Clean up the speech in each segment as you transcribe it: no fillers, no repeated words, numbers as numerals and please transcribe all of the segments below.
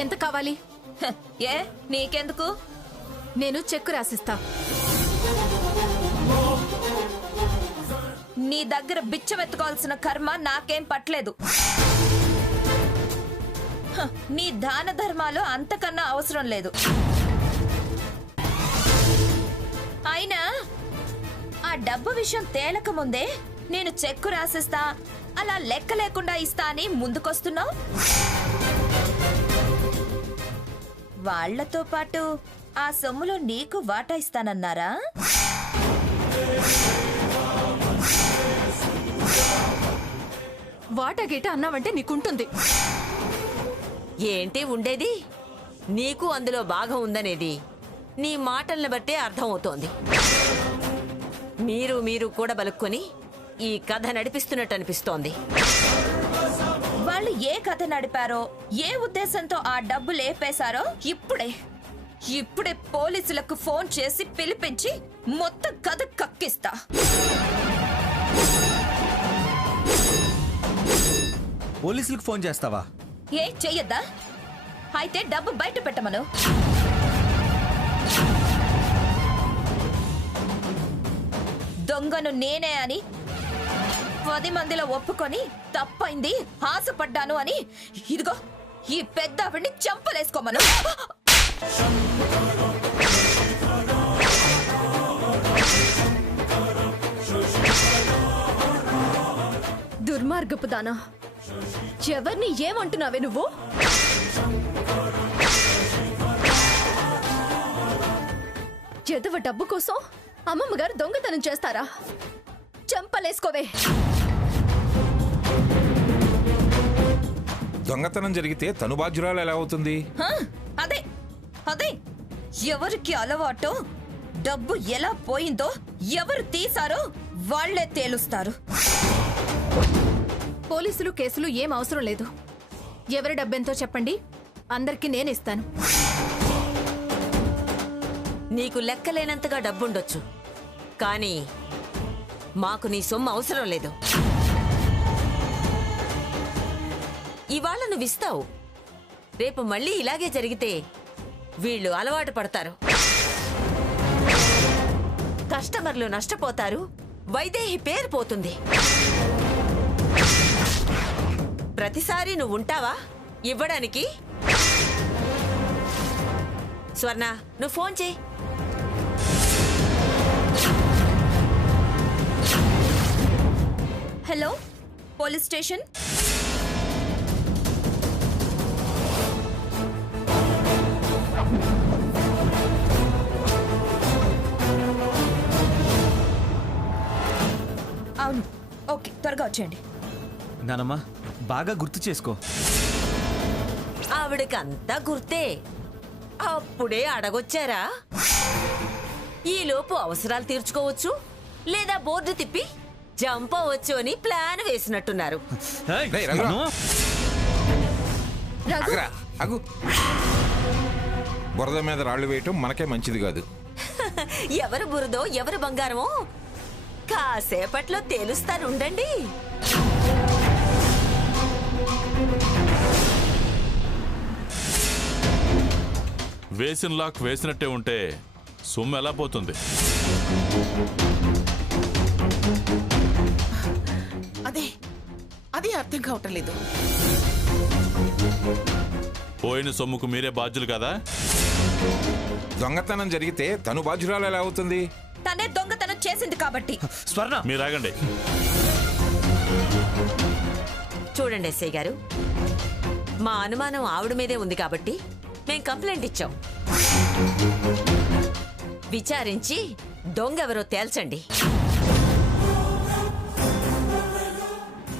ఎంత కావాలి? ఏ నీకెందుకు? నేను చెక్కు రాసిస్తా. నీ దగ్గర బిచ్చమెత్తుకోవాల్సిన కర్మ నాకేం పట్టలేదు. నీ దాన ధర్మాలు అంతకన్నా అవసరం లేదు. అయినా ఆ డబ్బు విషయం తేలక ముందే నేను చెక్కు రాసిస్తా, అలా లెక్క లేకుండా ఇస్తా అని ముందుకొస్తున్నావు. వాళ్లతో పాటు ఆ సొమ్ములో నీకు వాటా ఇస్తానన్నారా? వాటా గీట అన్నావంటే నీకుంటుంది. ఏంటి ఉండేది? నీకు అందులో భాగం ఉందనేది నీ మాటల్ని బట్టే అర్థమవుతోంది. మీరు కూడా బలుక్కొని ఈ కథ నడిపిస్తున్నట్టు అనిపిస్తోంది. వాళ్ళు ఏ కథ నడిపారో, ఏ ఉద్దేశంతో ఆ డబ్బు లేపేశారో ఇప్పుడే పోలీసులకు ఫోన్ చేసి పిలిపించి మొత్తం కథ కక్కిస్తా. పోలీసులకు ఫోన్ చేస్తావా? ఏ చెయ్యద్దా? అయితే డబ్బు బయట పెట్టమను. దొంగను నేనే అని 10 మందిలో ఒప్పుకొని తప్పైంది, ఆశపడ్డాను అని ఇదిగో ఈ పెద్ద ఆవిడ్ని చెంపలేసుకోమను. దుర్మార్గపు దానా, ఎవరిని ఏమంటున్నావే నువ్వు? ఎదవ డబ్బు కోసం అమ్మమ్మగారు దొంగతనం చేస్తారా? చెంపలేసుకోవే. దొంగతనం జరిగితే తను బాధ్యురాలు ఎలా అవుతుంది? అదే అదే ఎవరికి అలవాటో, డబ్బు ఎలా పోయిందో ఎవరు తీసారో వాళ్లే తేలుస్తారు. పోలీసులు కేసులు ఏం అవసరం లేదు. ఎవరి డబ్బెంతో చెప్పండి, అందరికీ నేనిస్తాను. నీకు లెక్కలేనంతగా డబ్బుండొచ్చు, కానీ మాకు నీ సొమ్ము అవసరం లేదు. ఇవాళ నువ్విస్తావు, రేపు మళ్ళీ ఇలాగే జరిగితే వీళ్ళు అలవాటు పడతారు. కస్టమర్లు నష్టపోతారు, వైదేహి పేరు పోతుంది. ప్రతిసారి నువ్వుంటావా ఇవ్వడానికి? స్వర్ణ, నువ్వు ఫోన్ చేయి. Hello, police station. అవును, ఓకే, త్వరగా వచ్చేయండి. నానమ్మా, బాగా గుర్తు చేసుకో. ఆవిడకంతా గుర్తే. అప్పుడే అడగొచ్చారా? ఈలోపు అవసరాలు తీర్చుకోవచ్చు, లేదా బోర్డు తిప్పి జంప్ అవ్వచ్చు అని ప్లాన్ వేసినట్టున్నారు. బురద మీద రాళ్లు వేయటం మనకే మంచిది కాదు. ఎవరు బురదో ఎవరు బంగారమో కాసేపట్లో తేలుస్తానుండండి. వేసిన లాక్ వేసినట్టే ఉంటే సొమ్ము ఎలా పోతుంది? అదే అర్థం కావటం లేదు. పోయిన సొమ్ముకు మీరే బాధ్యులు కదా? దొంగతనం జరిగితే తను బాధ్యురాలు ఎలా అవుతుంది? తనే దొంగతనం చేసింది కాబట్టి. స్వర్ణ, మీరు ఆగండి. చూడండి ఎస్ఐ గారు, మా అనుమానం ఆవిడ మీదే ఉంది కాబట్టి మేం కంప్లైంట్ ఇచ్చాం. విచారించి దొంగెవరో తేల్చండి.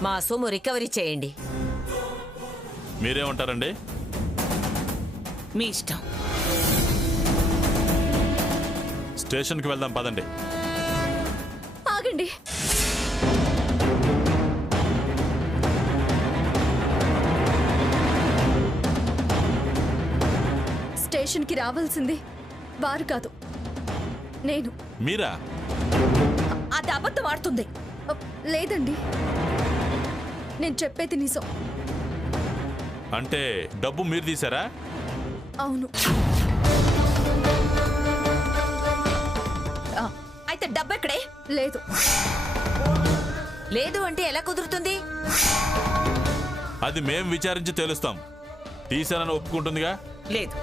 మా సొమ్ము రికవరీ చేయండి. మీరేమంటారండి? మీ ఇష్టం. స్టేషన్కి వెళ్దాం, పదండి. ఆగండి. స్టేషన్కి రావాల్సింది వారు కాదు, నేను. మీరా? అది అబద్ధం ఆడుతుంది. లేదండి, నేను చెప్పేది నిజం. అంటే డబ్బు మీరు తీశారా? అవును. అయితే డబ్బు ఎక్కడే? లేదు. లేదు అంటే ఎలా కుదురుతుంది? అది మేం విచారించి తెలుస్తాం. తీశానని ఒప్పుకుంటుందిగా? లేదు,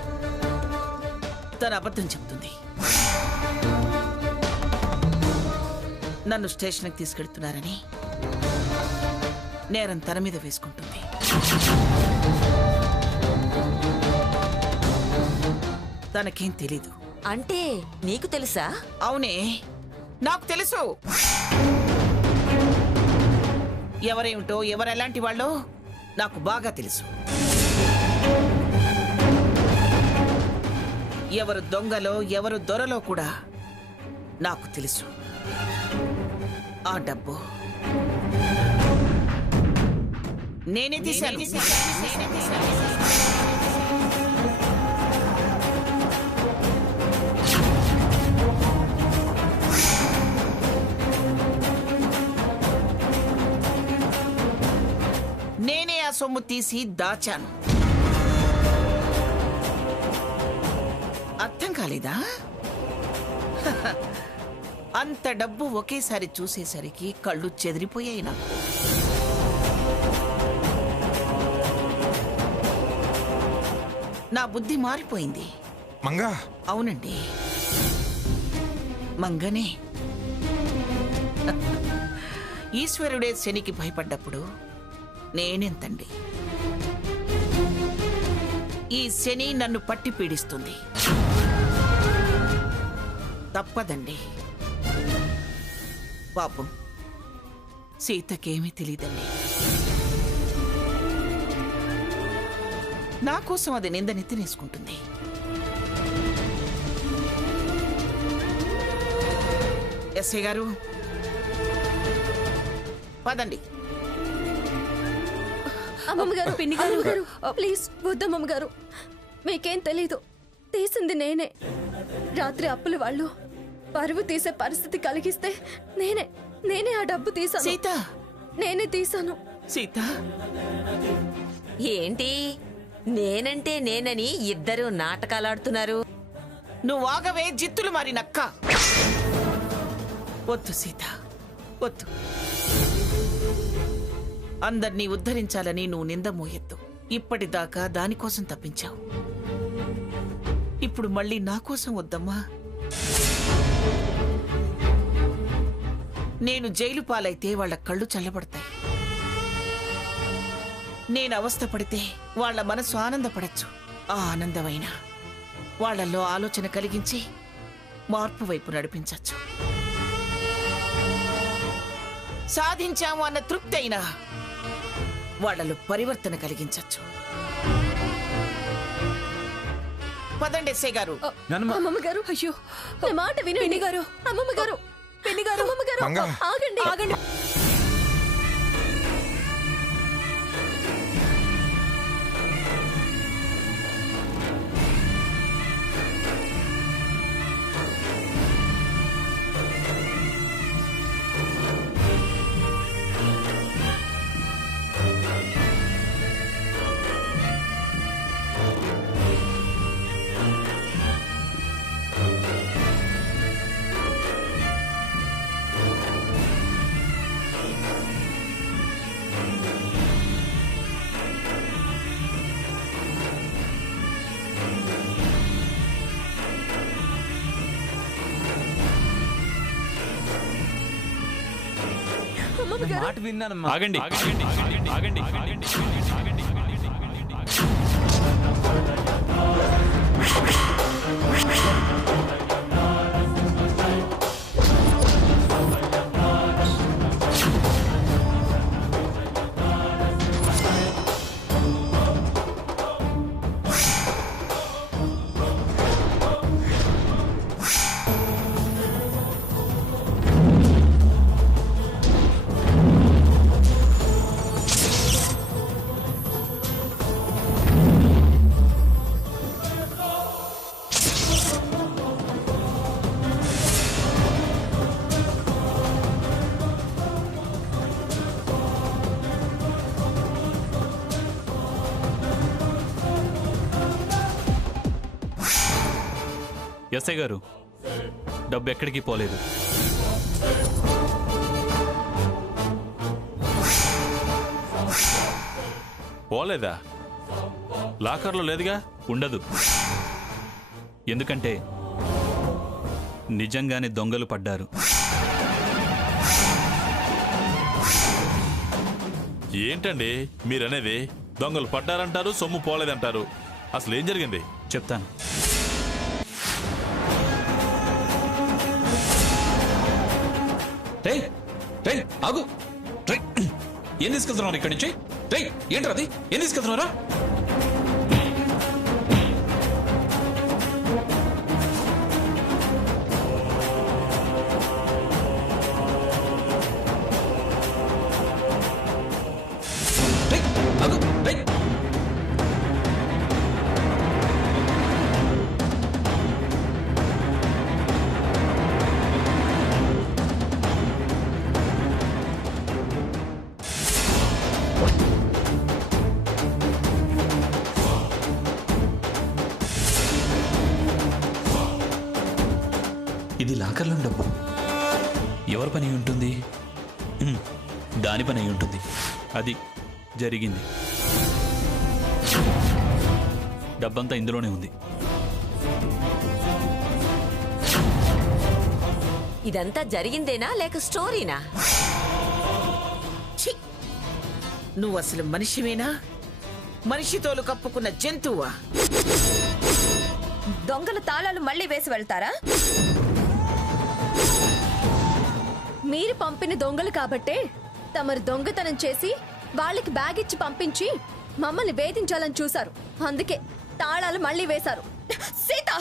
తను అబద్ధం చెప్తుంది. నన్ను స్టేషన్కి తీసుకెళ్తున్నారని నేరం తన మీద వేసుకుంటుంది. తనకేం తెలీదు. అంటే నీకు తెలుసా? అవునే, నాకు తెలుసు. ఎవరేమిటో ఎవరెలాంటి వాళ్ళో నాకు బాగా తెలుసు. ఎవరు దొంగలో ఎవరు దొరలో కూడా నాకు తెలుసు. ఆ డబ్బు నేనే తీశాను. నేనే ఆ సొమ్ము తీసి దాచాను. అర్థం కాలేదా? అంత డబ్బు ఒకేసారి చూసేసరికి కళ్ళు చెదిరిపోయాయి నాకు. నా బుద్ధి మారిపోయింది. మంగా, అవునండి, మంగనే. ఈశ్వరుడే శనికి భయపడ్డప్పుడు నేనెంతండి? ఈ శని నన్ను పట్టి పీడిస్తుంది. తప్పదండి. పాపం సీతకేమీ తెలియదండి. నా కోసం అది నిందనెత్తినేసుకుంటుంది. ఎస్ఐ గారు, పదండి. అమ్మమ్మ గారు, పిన్ని గారు, ప్లీజ్ వద్దమ్మమ్మ గారు. మీకేం తెలీదు, తీసింది నేనే. రాత్రి అప్పుల వాళ్ళు పరువు తీసే పరిస్థితి కలిగిస్తే నేనే ఆ డబ్బు తీసాను. సీత, నేనే తీసాను. సీత, ఏంటి నేనంటే నేనని ఇద్దరు నాటకాలాడుతున్నారు? నువ్వు ఆగవే జిత్తులు మారి నక్క. వద్దు సీత, వద్దు. అందర్నీ ఉద్ధరించాలని నువ్వు నింద మోయొద్దు. ఇప్పటిదాకా దానికోసం తప్పించావు. ఇప్పుడు మళ్ళీ నా కోసం వద్దమ్మా. నేను జైలు పాలైతే వాళ్ళ కళ్ళు చల్లబడతాయి. నేను అవస్థపడితే వాళ్ళ మనసు ఆనందపడచ్చు. ఆ ఆనందమైన వాళ్లలో ఆలోచన కలిగించి మార్పు వైపు నడిపించచ్చు. సాధించాము అన్న తృప్తి అయినా వాళ్లలో పరివర్తన కలిగించచ్చు. పదండి ఎస్ఐ గారు. అమ్మమ్మ గారు, అయ్యో నా మాట విను. పిన్ని గారు, అమ్మమ్మ గారు, పిన్ని గారు, అమ్మమ్మ గారు, మంగా. ఆగండి, ఆగండి. మాట విన్నానమ్మా. ఆగండి, ఆగండి, ఆగండి, ఆగండి, ఆగండి, ఆగండి. ఎస్ఐ గారు, డబ్బు ఎక్కడికి పోలేదు. పోలేదా? లాకర్లో లేదుగా. ఉండదు. ఎందుకంటే నిజంగానే దొంగలు పడ్డారు. ఏంటండి మీరనేది? దొంగలు పడ్డారంటారు, సొమ్ము పోలేదంటారు. అసలు ఏం జరిగింది చెప్తాను. రేయ్ రేయ్ ఆగు. రేయ్ ఏం తీసుకెళ్తున్నారు ఇక్కడి నుంచి? రేయ్ ఏంట్రా అది? ఏం తీసుకెళ్తున్నారా? రేయ్ ఆగు. రేయ్ ఇది లాకర్లో డబ్బు. ఎవరి పని ఉంటుంది? దాని పని అయి ఉంటుంది. అది జరిగింది. డబ్బంతా ఇందులోనే ఉంది. ఇదంతా జరిగిందేనా లేక స్టోరీనా? ఛీ! నువ్వు అసలు మనిషివేనా? మనిషి తోలు కప్పుకున్న జంతువా? దొంగలు తాళాలు మళ్ళీ వేసి వెళ్తారా? మీరు పంపిన దొంగలు కాబట్టే తమరు దొంగతనం చేసి వాళ్ళకి బ్యాగ్ ఇచ్చి పంపించి మమ్మల్ని వేధించాలని చూశారు. అందుకే తాళాలు మళ్ళీ వేశారు. సీత!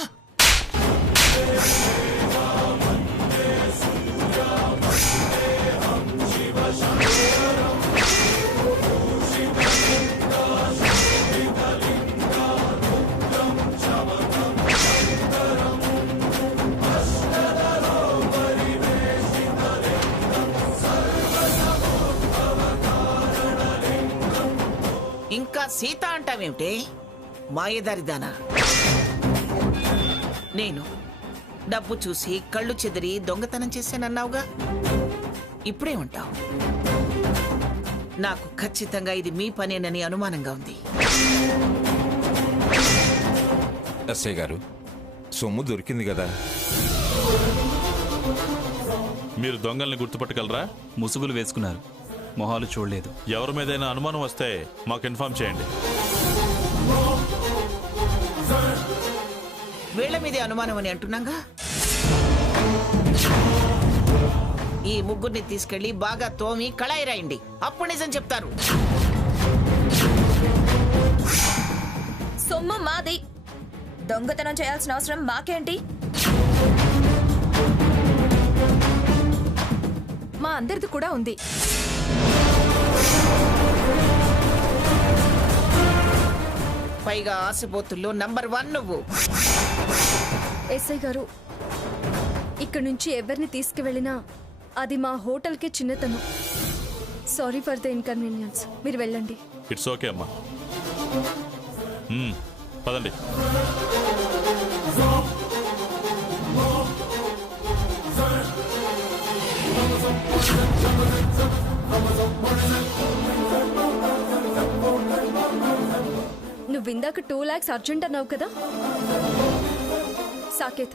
ఇంకా సీత అంటావేమిటే? మాయదారిదానా? నేను డబ్బు చూసి కళ్ళు చెదిరి దొంగతనం చేశానన్నావుగా, ఇప్పుడేమంటావు? నాకు ఖచ్చితంగా ఇది మీ పనేనని అనుమానంగా ఉంది. ఎస్ఐ గారు, సొమ్ము దొరికింది కదా. మీరు దొంగల్ని గుర్తుపట్టగలరా? ముసుగులు వేసుకున్నారు, మొహాలు చూడలేదు. ఎవరి మీదైనా అనుమానం వస్తే మాకు ఇన్ఫార్మ్ చేయండి. వీళ్ల మీదే అనుమానం అని అంటున్నాగా. ఈ ముగ్గురిని తీసుకెళ్లి బాగా తోమి కళాయి రాయండి, అప్పుడు నిజం చెప్తారు. సొమ్ము మాది. దొంగతనం చేయాల్సిన అవసరం మాకేంటి? మా అందరిది కూడా ఉంది. పైగా ఆశపోతుల్లో నంబర్ 1 నువ్వు. ఎస్ఐ గారు, ఇక్కడి నుంచి ఎవరిని తీసుకువెళ్ళినా అది మా హోటల్కే చిన్నతనం. Sorry for the inconvenience. మీరు వెళ్ళండి. ఇట్స్ ఓకే అమ్మా. పదండి. నువ్వు ఇందాక 2 lakhs అర్జెంట్ అన్నావు కదా సాకేత్,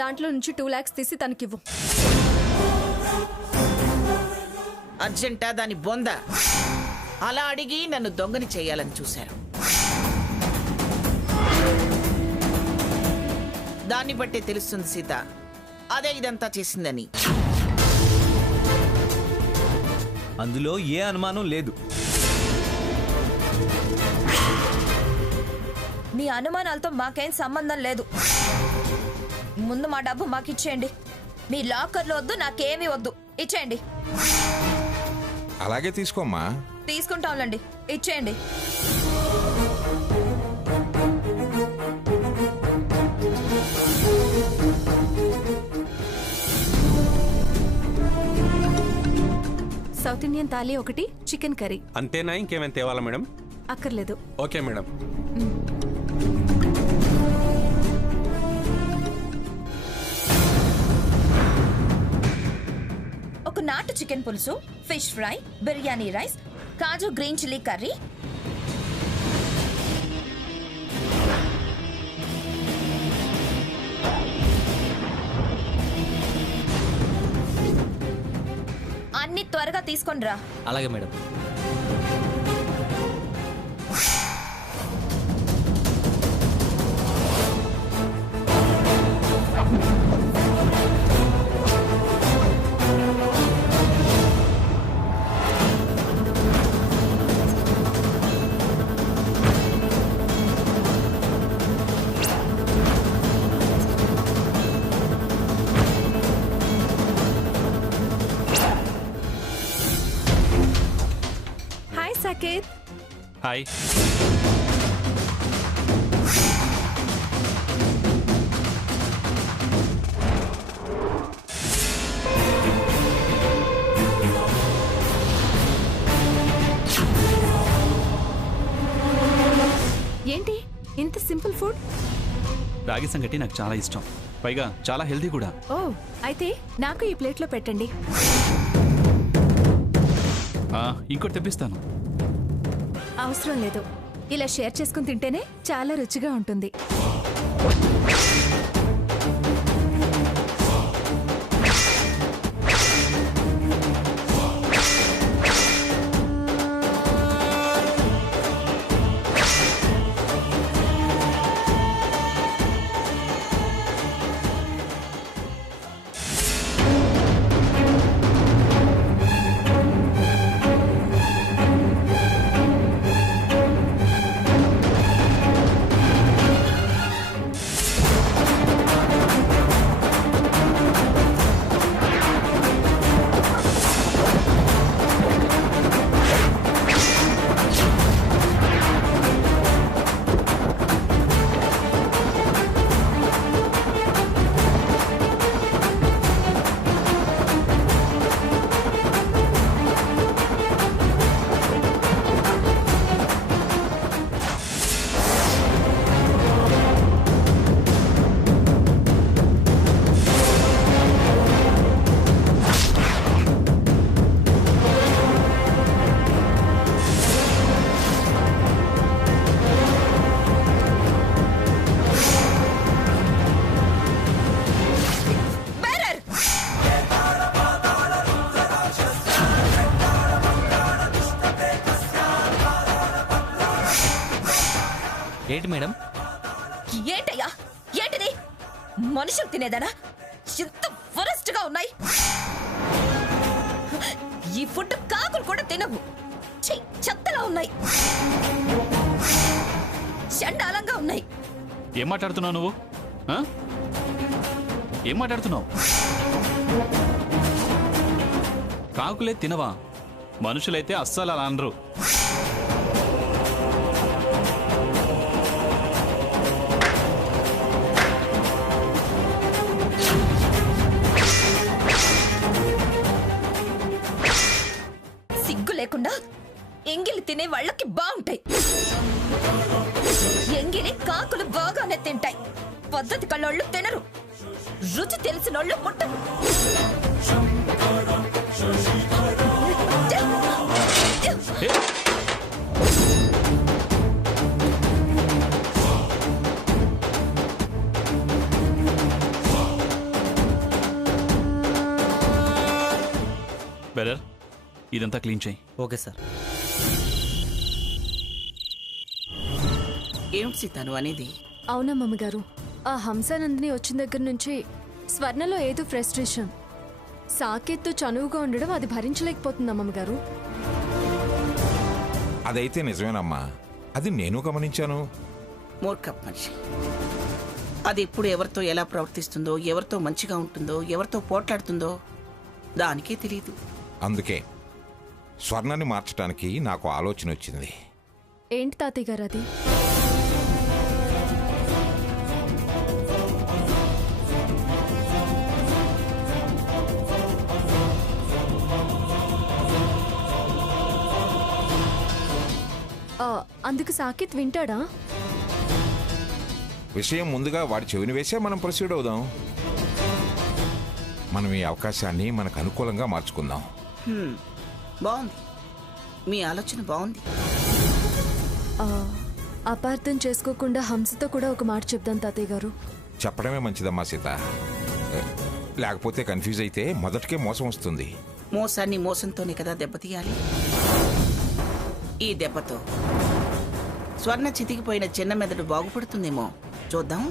దాంట్లో నుంచి 2 lakhs తీసి తనకివ్వు. అర్జెంటా దాని బొంద? అలా అడిగి నన్ను దొంగని చేయాలని చూశారు. దాన్ని బట్టే తెలుస్తుంది సీత, అదే ఇదంతా చేసిందని. అందులో ఏ అనుమానం లేదు. మీ అనుమానాలతో మాకేం సంబంధం లేదు. ముందు మా డబ్బు మాకిచ్చేయండి. మీ లాకర్లో వద్దు, నాకేమీ వద్దు. ఇచ్చేయండి. అలాగే తీసుకోమ్మా. తీసుకుంటాంలేండి, ఇచ్చేయండి. సౌత్ ఇండియన్ థాలీ ఒకటి, చికెన్ కర్రీ. అంతేనా? ఇంకేమైనా తేవాలా మేడం? అక్కర్లేదు. Okay madam. నాకు నాటు చికెన్ పులుసు, ఫిష్ ఫ్రై, బిర్యానీ రైస్, కాజు గ్రీన్ చిల్లీ కర్రీ, అన్ని త్వరగా తీసుకొని రా. అలాగే మేడం. హాయ్ సాకేత్. హాయ్. ఏంటి ఇంత సింపుల్ ఫుడ్? రాగి సంగటి నాకు చాలా ఇష్టం, పైగా చాలా హెల్తీ కూడా. ఓ అయితే నాకు ఈ ప్లేట్లో పెట్టండి. ఇంకోటి తెప్పిస్తాను. అవసరం లేదు, ఇలా షేర్ చేసుకుని తింటేనే చాలా రుచిగా ఉంటుంది. ఏంటి మేడం? ఏంటయ్యా ఏంటిది? మనుషులు తినేదనా? ఎంత వరస్ట్ గా ఉన్నాయి. ఈ ఫుడ్ కాకులు కూడా తినవు. ఛీ, చెత్తలా ఉన్నాయి, చండాలంగా ఉన్నాయి. ఏం మాట్లాడుతున్నావు నువ్వు? ఏం మాట్లాడుతున్నావు? కాకులే తినవా? మనుషులైతే అస్సలు అలా అనరు. సిగ్గు లేకుండా ఎంగిలి తినే వాళ్ళకి బాగుంటాయి. ఎంగిలి కాకులు బాగానే తింటాయి. పద్ధతి కళ్ళోళ్ళు తినరు, రుచి తెలిసినోళ్ళు ముట్టరు. బెటర్, ఇదంతా క్లీన్ చేయి. Okay sir. ఏమిటి సీతాను అనేది? అవునా మమ్మగారు, ఆ హంసానందిని వచ్చిన దగ్గర నుంచి స్వర్ణలో ఏదో ఫ్రస్ట్రేషన్. సాకేత్తో చనువుగా ఉండడం అది భరించలేకపోతుంది అమ్మగారు. అదైతే నిజమేనమ్మా, అది నేను గమనించాను. మూర్ఖప్ మనిషి. అది ఎప్పుడు ఎవరితో ఎలా ప్రవర్తిస్తుందో, ఎవరితో మంచిగా ఉంటుందో, ఎవరితో పోట్లాడుతుందో దానికే తెలియదు. అందుకే స్వర్ణని మార్చడానికి నాకు ఆలోచన వచ్చింది. ఏంటి తాతయ్య గారు అది? అందుకు సాకేత్ వింటాడా? విషయం ముందుగా వాడి చెవిని వేసే మనం ప్రొసీడ్ అవుదాం. మనం ఈ అవకాశాన్ని మనకు అనుకూలంగా మార్చుకుందాం. బాగుంది, మీ ఆలోచన బాగుంది. అపార్థం చేసుకోకుండా హంసతో కూడా ఒక మాట చెప్దాం తాతయ్య గారు. చెప్పడమే మంచిదమ్మా సీత. లేకపోతే కన్ఫ్యూజ్ అయితే మొదటికే మోసం వస్తుంది. మోసాన్ని మోసంతోనే కదా దెబ్బతీయాలి. ఈ దెబ్బతో స్వర్ణ చితికిపోయిన చిన్న మెదడు బాగుపడుతుందేమో చూద్దాం.